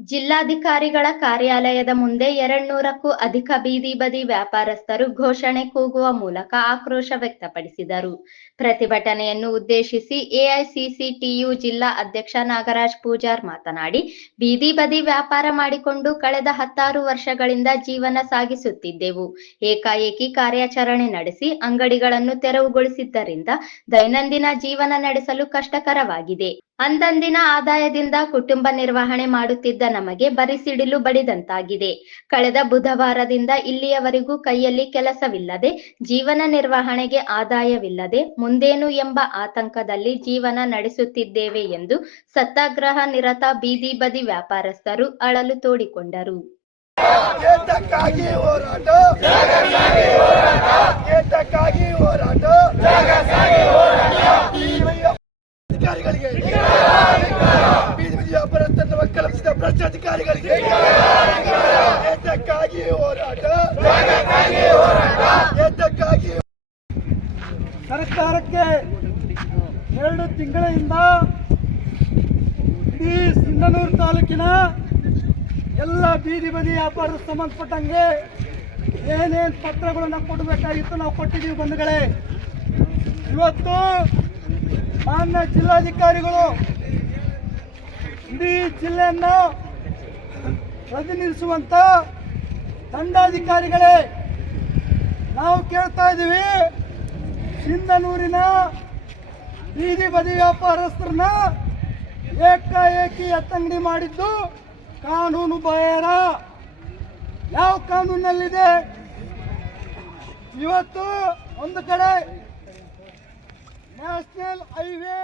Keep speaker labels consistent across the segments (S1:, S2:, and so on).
S1: ಜಿಲ್ಲಾಧಿಕಾರಿಗಳ ಕಾರ್ಯಾಲಯದ ಮುಂದೆ ಎರಡ್ನೂರಕ್ಕೂ ಅಧಿಕ ಬೀದಿ ಬದಿ ವ್ಯಾಪಾರಸ್ಥರು ಘೋಷಣೆ ಕೂಗುವ ಮೂಲಕ ಆಕ್ರೋಶ ವ್ಯಕ್ತಪಡಿಸಿದರು. ಪ್ರತಿಭಟನೆಯನ್ನು ಉದ್ದೇಶಿಸಿ ಎಐಸಿಸಿಟಿಯು ಜಿಲ್ಲಾ ಅಧ್ಯಕ್ಷ ನಾಗರಾಜ್ ಪೂಜಾರ್ ಮಾತನಾಡಿ, ಬೀದಿ ಬದಿ ವ್ಯಾಪಾರ ಮಾಡಿಕೊಂಡು ಕಳೆದ ಹತ್ತಾರು ವರ್ಷಗಳಿಂದ ಜೀವನ ಸಾಗಿಸುತ್ತಿದ್ದೆವು. ಏಕಾಏಕಿ ಕಾರ್ಯಾಚರಣೆ ನಡೆಸಿ ಅಂಗಡಿಗಳನ್ನು ತೆರವುಗೊಳಿಸಿದ್ದರಿಂದ ದೈನಂದಿನ ಜೀವನ ನಡೆಸಲು ಕಷ್ಟಕರವಾಗಿದೆ. ಅಂದಂದಿನ ಆದಾಯದಿಂದ ಕುಟುಂಬ ನಿರ್ವಹಣೆ ಮಾಡುತ್ತಿದ್ದ ನಮಗೆ ಬರಿಸಿಡಿಲು ಬಡಿದಂತಾಗಿದೆ. ಕಳೆದ ಬುಧವಾರದಿಂದ ಇಲ್ಲಿಯವರೆಗೂ ಕೈಯಲ್ಲಿ ಕೆಲಸವಿಲ್ಲದೆ, ಜೀವನ ನಿರ್ವಹಣೆಗೆ ಆದಾಯವಿಲ್ಲದೆ ಮುಂದೇನು ಎಂಬ ಆತಂಕದಲ್ಲಿ ಜೀವನ ನಡೆಸುತ್ತಿದ್ದೇವೆ ಎಂದು ಸತ್ಯಾಗ್ರಹ ನಿರತ ಬೀದಿ ಬದಿ ವ್ಯಾಪಾರಸ್ಥರು ಅಳಲು ತೋಡಿಕೊಂಡರು.
S2: ಹೋರಾಟ ಏತಕ್ಕಾಗಿ ಹೋರಾಟ ಅಧಿಕಾರಿಗಳಿಗೆ ಬೀದಿ ಬೀದಿ ವ್ಯಾಪಾರಸ್ಥರನ್ನು ಒಕ್ಕಲಿಸಿದ ಎದ್ದಕ್ಕಾಗಿ ಹೋರಾಟ. ಎದ್ದಕ್ಕಾಗಿ
S3: ಸರ್ಕಾರಕ್ಕೆ ಎರಡು ತಿಂಗಳಿಂದ ಇಡೀ ಸಿಂಧನೂರು ತಾಲೂಕಿನ ಎಲ್ಲ ಬೀದಿ ಬದಿ ವ್ಯಾಪಾರ ಸಂಬಂಧಪಟ್ಟಂಗೆ ಏನೇನು ಪತ್ರಗಳನ್ನು ಕೊಡಬೇಕಾಗಿತ್ತು ನಾವು ಕೊಟ್ಟಿದ್ದೀವಿ ಬಂಧುಗಳೇ. ಇವತ್ತು ಮಾನ್ಯ ಜಿಲ್ಲಾಧಿಕಾರಿಗಳು ಇಡೀ ಜಿಲ್ಲೆಯನ್ನು ಪ್ರತಿನಿಧಿಸುವಂತ ದಂಡಾಧಿಕಾರಿಗಳೇ, ನಾವು ಕೇಳ್ತಾ ಇದ್ದೀವಿ, ಸಿಂಧನೂರಿನ ಬೀದಿ ಬದಿ ವ್ಯಾಪಾರಸ್ಥರನ್ನ ಏಕಾಏಕಿ ಎತ್ತಂಗಡಿ ಮಾಡಿದ್ದು ಕಾನೂನು ಬಾಹಿರ. ಯಾವ ಕಾನೂನಲ್ಲಿದೆ? ಇವತ್ತು ಒಂದು ಕಡೆ ನ್ಯಾಷನಲ್ ಹೈವೇ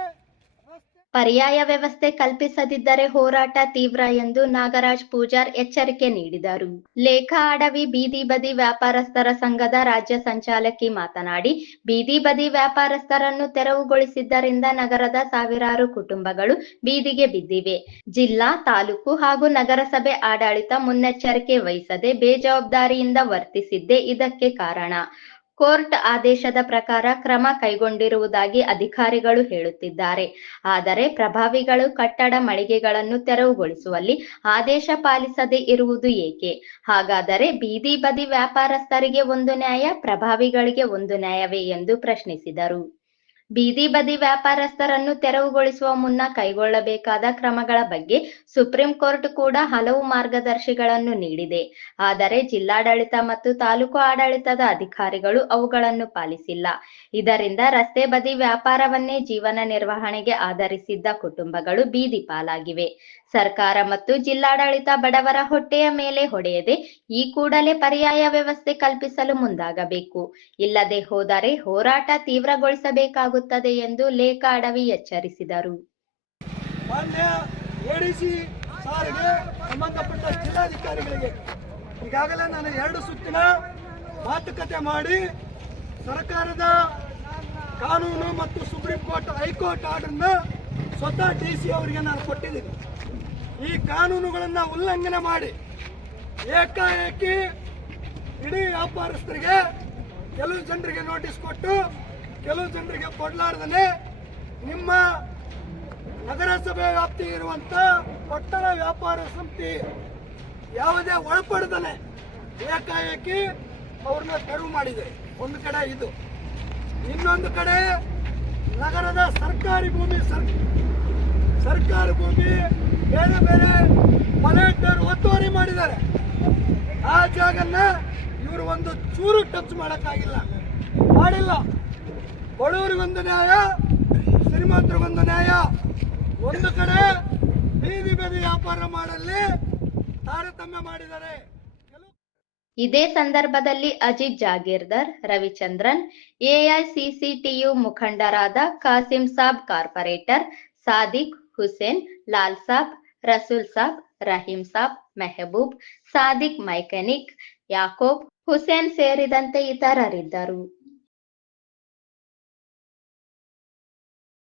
S1: ಪರ್ಯಾಯ ವ್ಯವಸ್ಥೆ ಕಲ್ಪಿಸದಿದ್ದರೆ ಹೋರಾಟ ತೀವ್ರ ಎಂದು ನಾಗರಾಜ್ ಪೂಜಾರ್ ಎಚ್ಚರಿಕೆ ನೀಡಿದರು. ಲೇಖಾ ಅಡವಿ, ಬೀದಿ ಬದಿ ವ್ಯಾಪಾರಸ್ಥರ ಸಂಘದ ರಾಜ್ಯ ಸಂಚಾಲಕಿ ಮಾತನಾಡಿ, ಬೀದಿ ಬದಿ ವ್ಯಾಪಾರಸ್ಥರನ್ನು ತೆರವುಗೊಳಿಸಿದ್ದರಿಂದ ನಗರದ ಸಾವಿರಾರು ಕುಟುಂಬಗಳು ಬೀದಿಗೆ ಬಿದ್ದಿವೆ. ಜಿಲ್ಲಾ, ತಾಲೂಕು ಹಾಗೂ ನಗರಸಭೆ ಆಡಳಿತ ಮುನ್ನೆಚ್ಚರಿಕೆ ವಹಿಸದೆ ಬೇಜವಾಬ್ದಾರಿಯಿಂದ ವರ್ತಿಸಿದ್ದೇ ಇದಕ್ಕೆ ಕಾರಣ. ಕೋರ್ಟ್ ಆದೇಶದ ಪ್ರಕಾರ ಕ್ರಮ ಕೈಗೊಂಡಿರುವುದಾಗಿ ಅಧಿಕಾರಿಗಳು ಹೇಳುತ್ತಿದ್ದಾರೆ. ಆದರೆ ಪ್ರಭಾವಿಗಳು ಕಟ್ಟಡ ಮಳಿಗೆಗಳನ್ನು ತೆರವುಗೊಳಿಸುವಲ್ಲಿ ಆದೇಶ ಪಾಲಿಸದೆ ಇರುವುದು ಏಕೆ? ಹಾಗಾದರೆ ಬೀದಿ ಬದಿ ವ್ಯಾಪಾರಸ್ಥರಿಗೆ ಒಂದು ನ್ಯಾಯ, ಪ್ರಭಾವಿಗಳಿಗೆ ಒಂದು ನ್ಯಾಯವೇ ಎಂದು ಪ್ರಶ್ನಿಸಿದರು. ಬೀದಿ ಬದಿ ವ್ಯಾಪಾರಸ್ಥರನ್ನು ತೆರವುಗೊಳಿಸುವ ಮುನ್ನ ಕೈಗೊಳ್ಳಬೇಕಾದ ಕ್ರಮಗಳ ಬಗ್ಗೆ ಸುಪ್ರೀಂ ಕೋರ್ಟ್ ಕೂಡ ಹಲವು ಮಾರ್ಗದರ್ಶಿಗಳನ್ನು ನೀಡಿದೆ. ಆದರೆ ಜಿಲ್ಲಾಡಳಿತ ಮತ್ತು ತಾಲೂಕು ಆಡಳಿತದ ಅಧಿಕಾರಿಗಳು ಅವುಗಳನ್ನು ಪಾಲಿಸಿಲ್ಲ. ಇದರಿಂದ ರಸ್ತೆ ಬದಿ ವ್ಯಾಪಾರವನ್ನೇ ಜೀವನ ನಿರ್ವಹಣೆಗೆ ಆಧರಿಸಿದ್ದ ಕುಟುಂಬಗಳು ಬೀದಿ ಪಾಲಾಗಿವೆ. ಸರ್ಕಾರ ಮತ್ತು ಜಿಲ್ಲಾಡಳಿತ ಬಡವರ ಹೊಟ್ಟೆಯ ಮೇಲೆ ಹೊಡೆಯದೆ ಈ ಕೂಡಲೇ ಪರ್ಯಾಯ ವ್ಯವಸ್ಥೆ ಕಲ್ಪಿಸಲು ಮುಂದಾಗಬೇಕು. ಇಲ್ಲದೆ ಹೋದರೆ ಹೋರಾಟ ತೀವ್ರಗೊಳಿಸಬೇಕಾಗುತ್ತದೆ. ಎಂದು ಲೇಖ ಅಡವಿ ಎಚ್ಚರಿಸಿದರು.
S3: ಸಂಬಂಧಪಟ್ಟ ಜಿಲ್ಲಾಧಿಕಾರಿಗಳಿಗೆ ಈಗಾಗಲೇ ನಾನು ಎರಡು ಸುತ್ತಿನ ಮಾತುಕತೆ ಮಾಡಿ ಸರ್ಕಾರದ ಕಾನೂನು ಮತ್ತು ಸುಪ್ರೀಂ ಕೋರ್ಟ್ ಹೈಕೋರ್ಟ್ ಆರ್ಡರ್ನ ಸ್ವತಃ ಡಿ ಸಿ ಅವರಿಗೆ ನಾನು ಕೊಟ್ಟಿದ್ದೀನಿ. ಈ ಕಾನೂನುಗಳನ್ನು ಉಲ್ಲಂಘನೆ ಮಾಡಿ ಏಕಾಏಕಿ ಇಡೀ ವ್ಯಾಪಾರಸ್ಥರಿಗೆ ಕೆಲವು ಜನರಿಗೆ ನೋಟಿಸ್ ಕೊಟ್ಟು ಕೆಲವು ಜನರಿಗೆ ಕೊಡಲಾರ್ದೇ ನಿಮ್ಮ ನಗರಸಭೆ ವ್ಯಾಪ್ತಿ ಇರುವಂತ ಪಟ್ಟಣ ವ್ಯಾಪಾರ ಸಂಸ್ಥೆ ಯಾವುದೇ ಒಳಪಡದನೆ ಏಕಾಏಕಿ ಅವ್ರನ್ನ ತೆರವು ಮಾಡಿದೆ. ಒಂದು ಕಡೆ ಇದು. ಇನ್ನೊಂದು ಕಡೆ ನಗರದ ಸರ್ಕಾರಿ ಭೂಮಿ ಸರ್, ಸರ್ಕಾರಿ ಭೂಮಿ ಬೇರೆ ಬೇರೆ ಮನೆಯವರು ಒತ್ತುವರಿ ಮಾಡಿದ್ದಾರೆ. ಆ ಜಾಗನ್ನ ಇವರು ಒಂದು ಚೂರು ಟಚ್ ಮಾಡೋಕ್ಕಾಗಿಲ್ಲ. ಮಾಡಿಲ್ಲ. ಬಡವರಿಗೊಂದು ನ್ಯಾಯ ಶ್ರೀಮಂತರಿಗೊಂದು ನ್ಯಾಯ. ಒಂದು ಕಡೆ ಬೀದಿ ಬೀದಿ ವ್ಯಾಪಾರ ಮಾಡಲ್ಲಿ ತಾರತಮ್ಯ ಮಾಡಿದ್ದಾರೆ.
S1: ಇದೇ ಸಂದರ್ಭದಲ್ಲಿ ಅಜಿತ್ ಜಾಗೀರ್ದರ್, ರವಿಚಂದ್ರನ್ ಎಐಸಿಸಿಟಿಯು ಮುಖಂಡರಾದ ಕಾಸಿಂ ಸಾಬ್ ಕಾರ್ಪೊರೇಟರ್, ಸಾದಿಕ್ ಹುಸೇನ್, ಲಾಲ್ ಸಾಬ್, ರಸೂಲ್ ಸಾಬ್, ರಹೀಂ ಸಾಬ್, ಮೆಹಬೂಬ್, ಸಾದಿಕ್ ಮೈಕೆನಿಕ್, ಯಾಕೋಬ್, ಹುಸೇನ್ ಸೇರಿದಂತೆ ಇತರರಿದ್ದರು.